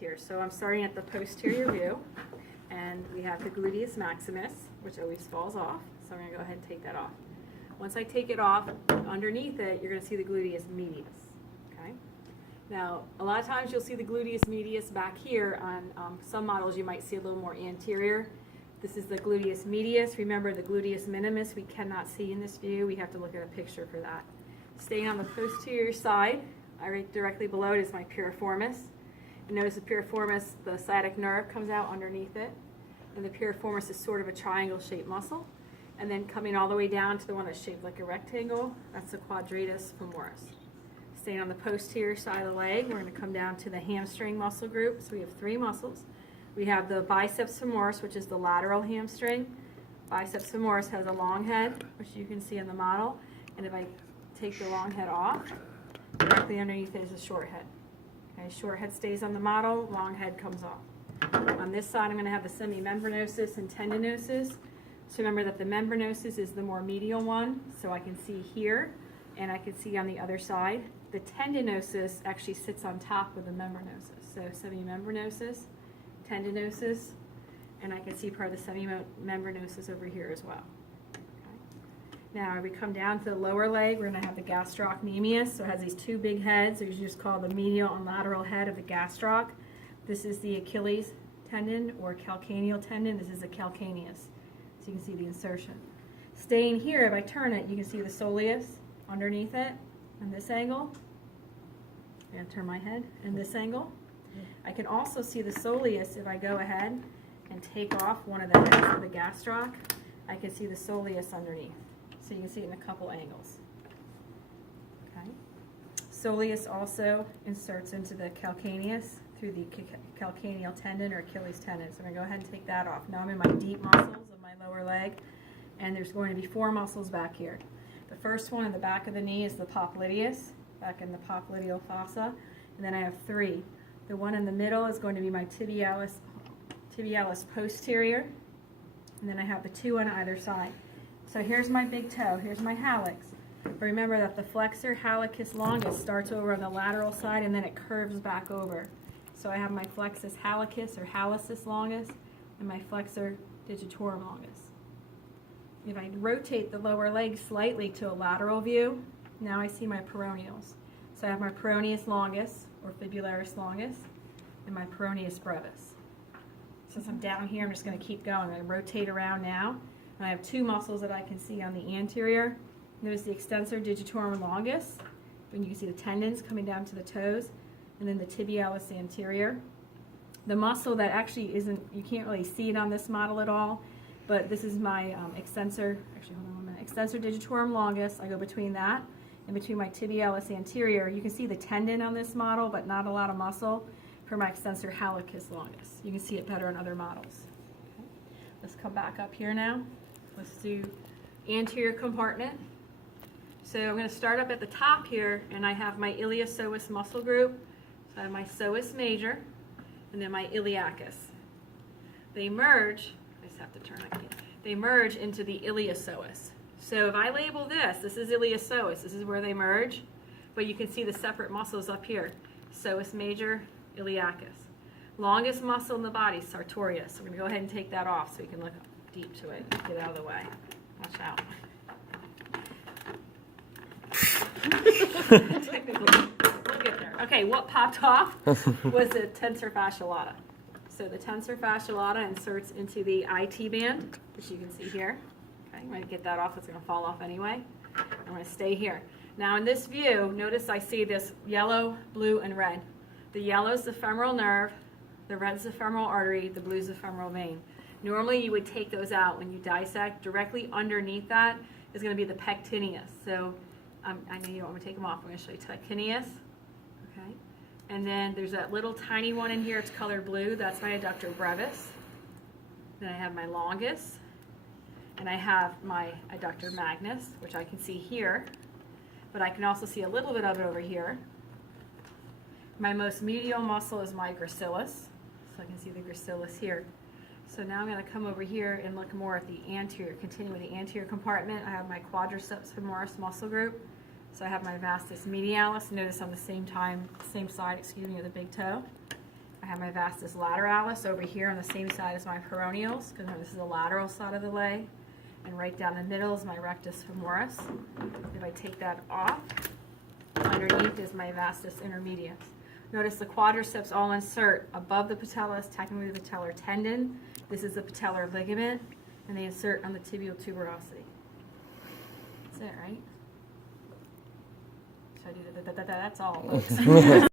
Here. So I'm starting at the posterior view, and we have the gluteus maximus, which always falls off. So I'm going to go ahead and take that off. Once I take it off, underneath it, you're going to see the gluteus medius. Okay. Now, a lot of times you'll see the gluteus medius back here. On some models, you might see a little more anterior. This is the gluteus medius. Remember, the gluteus minimus we cannot see in this view. We have to look at a picture for that. Staying on the posterior side, right directly below it is my piriformis. And notice the piriformis, the sciatic nerve comes out underneath it. And the piriformis is sort of a triangle-shaped muscle. And then coming all the way down to the one that's shaped like a rectangle, that's the quadratus femoris. Staying on the posterior side of the leg, we're going to come down to the hamstring muscle group. So we have three muscles. We have the biceps femoris, which is the lateral hamstring. Biceps femoris has a long head, which you can see in the model. And if I take the long head off, directly underneath it is a short head. Okay, short head stays on the model, long head comes off. On this side, I'm going to have the semimembranosus and tendinosus. So remember that the membranosus is the more medial one, so I can see here, and I can see on the other side. The tendinosus actually sits on top of the membranosus. So semimembranosus, tendinosus, and I can see part of the semimembranosus over here as well. Now, if we come down to the lower leg, we're going to have the gastrocnemius. So it has these two big heads. These are just called the medial and lateral head of the gastroc. This is the Achilles tendon or calcaneal tendon. This is the calcaneus. So you can see the insertion. Staying here, if I turn it, you can see the soleus underneath it in this angle. I'm going to turn my head in this angle. I can also see the soleus if I go ahead and take off one of the heads of the gastroc. I can see the soleus underneath. So you can see it in a couple angles. Okay. Soleus also inserts into the calcaneus through the calcaneal tendon or Achilles tendon. So I'm going to go ahead and take that off. Now I'm in my deep muscles of my lower leg, and there's going to be four muscles back here. The first one in the back of the knee is the popliteus, back in the popliteal fossa, and then I have three. The one in the middle is going to be my tibialis posterior, and then I have the two on either side. So here's my big toe, here's my hallux. But remember that the flexor hallucis longus starts over on the lateral side and then it curves back over. So I have my flexus hallucis or hallucis longus and my flexor digitorum longus. If I rotate the lower leg slightly to a lateral view, now I see my peroneals. So I have my peroneus longus or fibularis longus and my peroneus brevis. Since I'm down here, I'm just going to keep going. I'm going to rotate around now. And I have two muscles that I can see on the anterior. Notice the extensor digitorum longus, and you can see the tendons coming down to the toes, and then the tibialis anterior. The muscle that actually isn't, you can't really see it on this model at all, but this is my extensor, actually hold on one minute, extensor digitorum longus. I go between that and between my tibialis anterior. You can see the tendon on this model, but not a lot of muscle for my extensor hallucis longus. You can see it better on other models. Okay. Let's come back up here now. Let's do anterior compartment. So I'm going to start up at the top here, and I have my iliopsoas muscle group. So I have my psoas major, and then my iliacus. They merge, I just have to turn again. They merge into the iliopsoas. So if I label this is iliopsoas. This is where they merge, but you can see the separate muscles up here. Psoas major, iliacus. Longest muscle in the body, sartorius. So we're going to go ahead and take that off so we can look deep to it. Get out of the way. Watch out. Technically, we'll get there. Okay, what popped off was the tensor fasciae lata. So the tensor fasciae lata inserts into the IT band, which you can see here. Okay, I'm going to get that off. It's going to fall off anyway. I'm going to stay here. Now in this view, notice I see this yellow, blue, and red. The yellow is the femoral nerve, the red is the femoral artery, the blue is the femoral vein. Normally you would take those out when you dissect. Directly underneath that is going to be the pectineus. So I know you don't want me to take them off. I'm going to show you pectineus. Okay. And then there's that little tiny one in here. It's colored blue. That's my adductor brevis. Then I have my longus. And I have my adductor magnus, which I can see here. But I can also see a little bit of it over here. My most medial muscle is my gracilis. So I can see the gracilis here. So now I'm going to come over here and look more at the anterior, continue with the anterior compartment. I have my quadriceps femoris muscle group. So I have my vastus medialis. Notice on the same side, of the big toe. I have my vastus lateralis over here on the same side as my peroneals, because this is the lateral side of the leg. And right down the middle is my rectus femoris. If I take that off, underneath is my vastus intermedius. Notice the quadriceps all insert. Above the patella is technically the patellar tendon. This is the patellar ligament, and they insert on the tibial tuberosity. That's it, right? So I do that. That's all, folks.